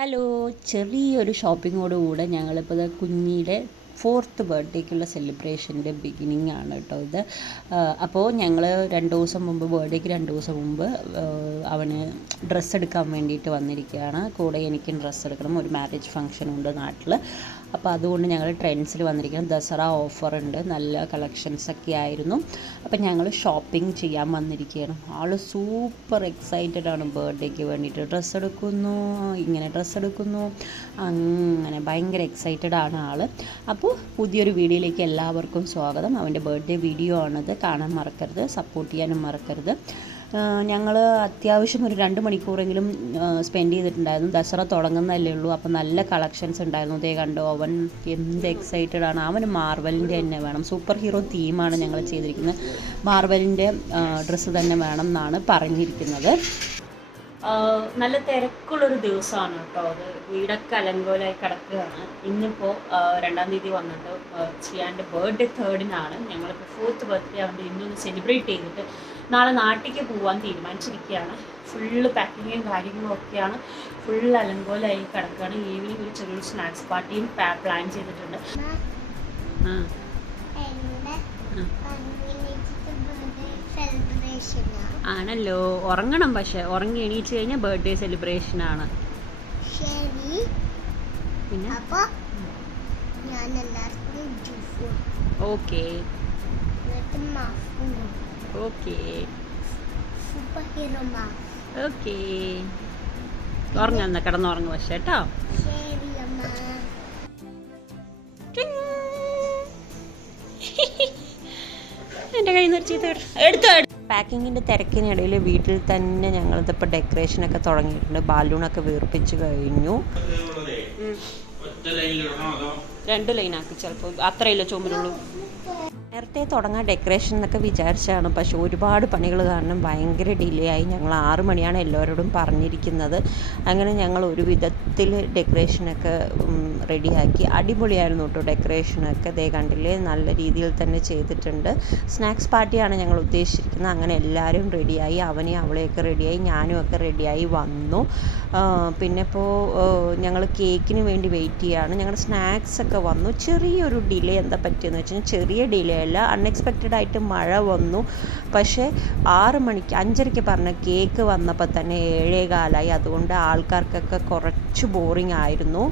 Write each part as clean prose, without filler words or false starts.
Hello, ചെറിയൊരു ഷോപ്പിങ്ങോടുകൂടെ ഞങ്ങളിപ്പോൾ ദാ കുഞ്ഞിയുടെ 4th ബർത്ത്ഡേക്കുള്ള സെലിബ്രേഷൻ്റെ ബിഗിനിങ് ആണ് കേട്ടോ ഇത്. അപ്പോൾ ഞങ്ങൾ 2 ദിവസം മുമ്പ്, ബർത്ത്ഡേക്ക് 2 ദിവസം മുമ്പ് അവന് ഡ്രസ്സ് എടുക്കാൻ വേണ്ടിയിട്ട് വന്നിരിക്കുകയാണ്. കൂടെ എനിക്കും ഡ്രസ്സ് എടുക്കണം, ഒരു മാരേജ് ഫംഗ്ഷൻ ഉണ്ട് നാട്ടിൽ. അപ്പോൾ അതുകൊണ്ട് ഞങ്ങൾ ട്രെൻഡ്സിൽ വന്നിരിക്കണം. ദസറ ഓഫറുണ്ട്, നല്ല കളക്ഷൻസൊക്കെ ആയിരുന്നു. അപ്പം ഞങ്ങൾ ഷോപ്പിംഗ് ചെയ്യാൻ വന്നിരിക്കുകയാണ്. ആൾ സൂപ്പർ എക്സൈറ്റഡ് ആണ്. ബർത്ത്ഡേക്ക് വേണ്ടിയിട്ട് ഡ്രസ്സ് എടുക്കുന്നു, ഇങ്ങനെ ഡ്രസ്സ് എടുക്കുന്നു, അങ്ങനെ ഭയങ്കര എക്സൈറ്റഡ് ആണ് ആൾ. അപ്പോൾ പുതിയൊരു വീഡിയോയിലേക്ക് എല്ലാവർക്കും സ്വാഗതം. അവൻ്റെ ബർത്ത്ഡേ വീഡിയോ ആണത്, കാണാൻ മറക്കരുത്, സപ്പോർട്ട് ചെയ്യാനും മറക്കരുത്. ഞങ്ങൾ അത്യാവശ്യം ഒരു 2 മണിക്കൂറെങ്കിലും സ്പെൻഡ് ചെയ്തിട്ടുണ്ടായിരുന്നു. ദസറ തുടങ്ങുന്നതല്ലേ ഉള്ളൂ, അപ്പോൾ നല്ല കളക്ഷൻസ് ഉണ്ടായിരുന്നു. ഇതേ കണ്ടോ, അവൻ എന്ത് എക്സൈറ്റഡ് ആണ്. അവന് മാർവലിൻ്റെ തന്നെ വേണം, സൂപ്പർ ഹീറോ തീമാണ് ഞങ്ങൾ ചെയ്തിരിക്കുന്നത്. മാർവലിൻ്റെ ഡ്രസ്സ് തന്നെ വേണം എന്നാണ് പറഞ്ഞിരിക്കുന്നത്. നല്ല തിരക്കുള്ളൊരു ദിവസമാണ് കേട്ടോ അത്. വീടൊക്കെ അലങ്കോലമായി കിടക്കുകയാണ്. ഇന്നിപ്പോൾ 2-ാം തീയതി വന്നിട്ട് ചെയ്യാൻ്റെ ബർത്ത്ഡേ 3rd-നാണ്. ഞങ്ങളിപ്പോൾ 4th ബർത്ത്ഡേ ആവുമ്പോൾ ഇന്നൊന്ന് സെലിബ്രേറ്റ് ചെയ്തിട്ട് നാളെ നാട്ടിലേക്ക് പോകാൻ തീരുമാനിച്ചിരിക്കുകയാണ്. ഫുള്ള് പാക്കിങ്ങും കാര്യങ്ങളും ഒക്കെയാണ്. ഫുൾ അലങ്കോലമായി കിടക്കുകയാണ്. ഈവനിങ് ഒരു ചെറിയൊരു സ്നാക്സ് പാർട്ടിയും പ്ലാൻ ചെയ്തിട്ടുണ്ട്. ആണല്ലോ, ഉറങ്ങണം. പക്ഷെ ഉറങ്ങി എണീച്ച് കഴിഞ്ഞാൽ ബർത്ത്ഡേ സെലിബ്രേഷനാണ്. പിന്നെ ഓക്കെ ഓക്കെ ഓക്കെ, ഉറങ്ങുന്ന കിടന്നുറങ്ങും പക്ഷേ കേട്ടോ. എൻ്റെ കയ്യിൽ നിന്ന് ചീത്ത എടുത്തോ. പാക്കിങ്ങിൻ്റെ തിരക്കിനിടയിൽ വീട്ടിൽ തന്നെ ഞങ്ങളിതിപ്പോൾ ഡെക്കറേഷനൊക്കെ തുടങ്ങിയിട്ടുണ്ട്. ബാലൂണൊക്കെ വീർപ്പിച്ച് കഴിഞ്ഞു. 2 ലൈനാക്കി, ചിലപ്പോൾ അത്രയില്ല ചുമരുള്ളൂ. നേരത്തെ തുടങ്ങാൻ ഡെക്കറേഷൻ എന്നൊക്കെ വിചാരിച്ചാണ്, പക്ഷെ ഒരുപാട് പണികൾ കാരണം ഭയങ്കര ഡിലേ ആയി. ഞങ്ങൾ 6 മണിയാണ് എല്ലാവരോടും പറഞ്ഞിരിക്കുന്നത്. അങ്ങനെ ഞങ്ങൾ ഒരു വിധത്തിൽ ഡെക്കറേഷനൊക്കെ റെഡിയാക്കി. അടിപൊളിയായിരുന്നു കേട്ടോ ഡെക്കറേഷനൊക്കെ. ദേ കണ്ടില്ലേ, നല്ല രീതിയിൽ തന്നെ ചെയ്തിട്ടുണ്ട്. സ്നാക്സ് പാർട്ടിയാണ് ഞങ്ങൾ ഉദ്ദേശിച്ചിരിക്കുന്നത്. അങ്ങനെ എല്ലാവരും റെഡിയായി. അവനെയും അവളെയൊക്കെ റെഡിയായി, ഞാനും ഒക്കെ റെഡിയായി വന്നു. പിന്നെ ഇപ്പോൾ ഞങ്ങൾ കേക്കിന് വേണ്ടി വെയിറ്റ് ചെയ്യുകയാണ്. ഞങ്ങളുടെ സ്നാക്സൊക്കെ വന്നു. ചെറിയൊരു ഡിലേ എന്താ പറ്റിയെന്ന് വെച്ചാൽ, ചെറിയ ഡിലേ അല്ല, അൺഎക്സ്പെക്റ്റഡ് ആയിട്ട് മഴ വന്നു. പക്ഷേ 6 മണിക്ക് 5:30 പറഞ്ഞ കേക്ക് വന്നപ്പോൾ തന്നെ 7:15. അതുകൊണ്ട് ആൾക്കാർക്കൊക്കെ കുറച്ച് ബോറിംഗ് ആയിരുന്നു.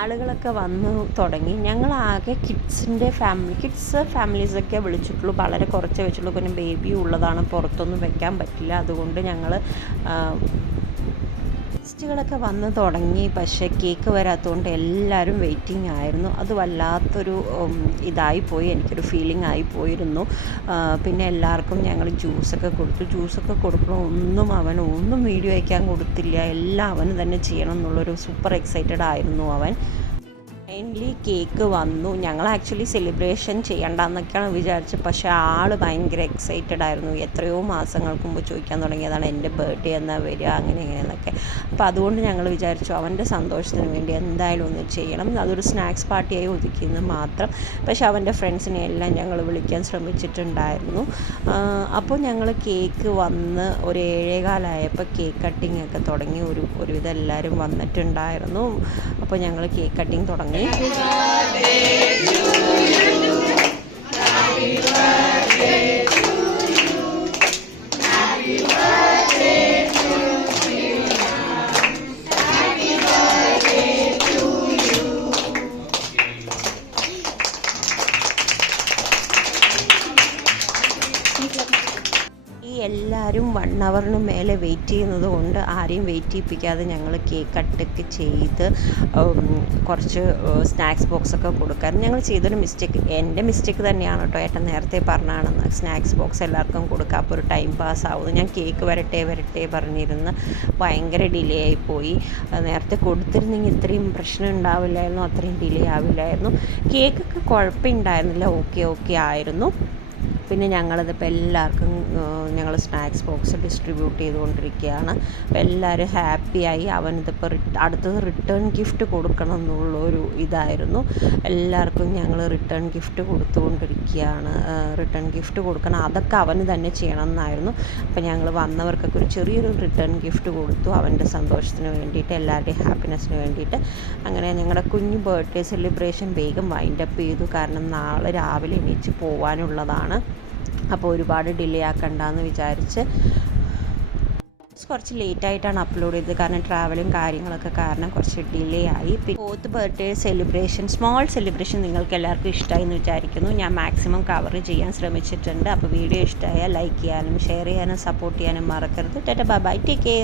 ആളുകളൊക്കെ വന്ന് തുടങ്ങി. ഞങ്ങളാകെ കിഡ്സ് ഫാമിലീസൊക്കെ വിളിച്ചിട്ടുള്ളൂ. വളരെ കുറച്ചേ വെച്ചുള്ളൂ. പിന്നെ ബേബി ഉള്ളതാണ്, പുറത്തൊന്നും വെക്കാൻ പറ്റില്ല. അതുകൊണ്ട് ഞങ്ങൾ ഗസ്റ്റുകളൊക്കെ വന്ന് തുടങ്ങി. പക്ഷേ കേക്ക് വരാത്തതുകൊണ്ട് എല്ലാവരും വെയിറ്റിംഗ് ആയിരുന്നു. അത് വല്ലാത്തൊരു ഇതായിപ്പോയി, എനിക്കൊരു ഫീലിംഗ് ആയിപ്പോയിരുന്നു. പിന്നെ എല്ലാവർക്കും ഞങ്ങൾ ജ്യൂസൊക്കെ കൊടുക്കണം. ഒന്നും വീഡിയോ അയക്കാൻ കൊടുത്തില്ല. എല്ലാം അവന് തന്നെ ചെയ്യണം എന്നുള്ളൊരു സൂപ്പർ എക്സൈറ്റഡ് ആയിരുന്നു അവൻ. ഫൈനലി കേക്ക് വന്നു. ഞങ്ങൾ ആക്ച്വലി സെലിബ്രേഷൻ ചെയ്യണ്ടെന്നൊക്കെയാണ് വിചാരിച്ചത്. പക്ഷേ ആൾ ഭയങ്കര എക്സൈറ്റഡ് ആയിരുന്നു. എത്രയോ മാസങ്ങൾക്ക് മുമ്പ് ചോദിക്കാൻ തുടങ്ങിയതാണ്, എൻ്റെ ബർത്ത്ഡേ എന്നാ വരിക, അങ്ങനെയെന്നൊക്കെ. അപ്പോൾ അതുകൊണ്ട് ഞങ്ങൾ വിചാരിച്ചു അവൻ്റെ സന്തോഷത്തിന് വേണ്ടി എന്തായാലും ഒന്ന് ചെയ്യണം. അതൊരു സ്നാക്സ് പാർട്ടിയായി ഒതുക്കിയെന്ന് മാത്രം. പക്ഷേ അവൻ്റെ ഫ്രണ്ട്സിനെ എല്ലാം ഞങ്ങൾ വിളിക്കാൻ ശ്രമിച്ചിട്ടുണ്ടായിരുന്നു. അപ്പോൾ ഞങ്ങൾ കേക്ക് വന്ന് ഒരു 7:15 കേക്ക് കട്ടിങ് ഒക്കെ തുടങ്ങി. ഒരുവിധം എല്ലാവരും വന്നിട്ടുണ്ടായിരുന്നു. അപ്പോൾ ഞങ്ങൾ കേക്ക് കട്ടിങ് തുടങ്ങി. Happy birthday to you. Happy birthday to you. Happy birthday to you. Happy birthday to you. എല്ലാവരും 1 ഹവറിന് മേലെ വെയിറ്റ് ചെയ്യുന്നത് കൊണ്ട് ആരെയും വെയിറ്റ് ചെയ്യിപ്പിക്കാതെ ഞങ്ങൾ കേക്ക് കട്ടൊക്കെ ചെയ്ത് കുറച്ച് സ്നാക്സ് ബോക്സൊക്കെ കൊടുക്കാൻ ഞങ്ങൾ ചെയ്തൊരു മിസ്റ്റേക്ക്. എൻ്റെ മിസ്റ്റേക്ക് തന്നെയാണ് കേട്ടോ. ഏട്ടൻ നേരത്തെ പറഞ്ഞാണ് സ്നാക്സ് ബോക്സ് എല്ലാവർക്കും കൊടുക്കുക, അപ്പോൾ ഒരു ടൈം പാസ് ആവുന്നു. ഞാൻ കേക്ക് വരട്ടെ പറഞ്ഞിരുന്ന് ഭയങ്കര ഡിലേ ആയിപ്പോയി. നേരത്തെ കൊടുത്തിരുന്നെങ്കിൽ ഇത്രയും പ്രശ്നം ഉണ്ടാവില്ലായിരുന്നു, അത്രയും ഡിലേ ആവില്ലായിരുന്നു. കേക്കൊക്കെ കുഴപ്പമുണ്ടായിരുന്നില്ല, ഓക്കെ ആയിരുന്നു. പിന്നെ ഞങ്ങളിതിപ്പോൾ എല്ലാവർക്കും ഞങ്ങൾ സ്നാക്സ് ബോക്സ് ഡിസ്ട്രിബ്യൂട്ട് ചെയ്തുകൊണ്ടിരിക്കുകയാണ്. അപ്പോൾ എല്ലാവരും ഹാപ്പിയായി. അവനിതിപ്പോൾ അടുത്തത് റിട്ടേൺ ഗിഫ്റ്റ് കൊടുക്കണം എന്നുള്ളൊരു ഇതായിരുന്നു. എല്ലാവർക്കും ഞങ്ങൾ റിട്ടേൺ ഗിഫ്റ്റ് കൊടുത്തുകൊണ്ടിരിക്കുകയാണ്. റിട്ടേൺ ഗിഫ്റ്റ് കൊടുക്കണം, അതൊക്കെ അവന് തന്നെ ചെയ്യണം എന്നായിരുന്നു. അപ്പോൾ ഞങ്ങൾ വന്നവർക്കൊക്കെ ഒരു ചെറിയൊരു റിട്ടേൺ ഗിഫ്റ്റ് കൊടുത്തു, അവൻ്റെ സന്തോഷത്തിന് വേണ്ടിയിട്ട്, എല്ലാവരുടെയും ഹാപ്പിനെസ്സിന് വേണ്ടിയിട്ട്. അങ്ങനെ ഞങ്ങളുടെ കുഞ്ഞു ബർത്ത്ഡേ സെലിബ്രേഷൻ വേഗം വൈൻഡപ്പ് ചെയ്തു. കാരണം നാളെ രാവിലെ എണീച്ച് പോകാനുള്ളതാണ്. അപ്പോൾ ഒരുപാട് ഡിലേ ആക്കണ്ടെന്ന് വിചാരിച്ച് കുറച്ച് ലേറ്റായിട്ടാണ് അപ്ലോഡ് ചെയ്തത്. കാരണം ട്രാവലും കാര്യങ്ങളൊക്കെ കാരണം കുറച്ച് ഡിലേ ആയി. പിന്നെ 4th birthday celebration, small celebration നിങ്ങൾക്ക് എല്ലാവർക്കും ഇഷ്ടമായി എന്ന് വിചാരിക്കുന്നു. ഞാൻ മാക്സിമം കവർ ചെയ്യാൻ ശ്രമിച്ചിട്ടുണ്ട്. അപ്പോൾ വീഡിയോ ഇഷ്ടമായാൽ ലൈക്ക് ചെയ്യാനും ഷെയർ ചെയ്യാനും സപ്പോർട്ട് ചെയ്യാനും മറക്കരുത്. Tata bye bye, take care.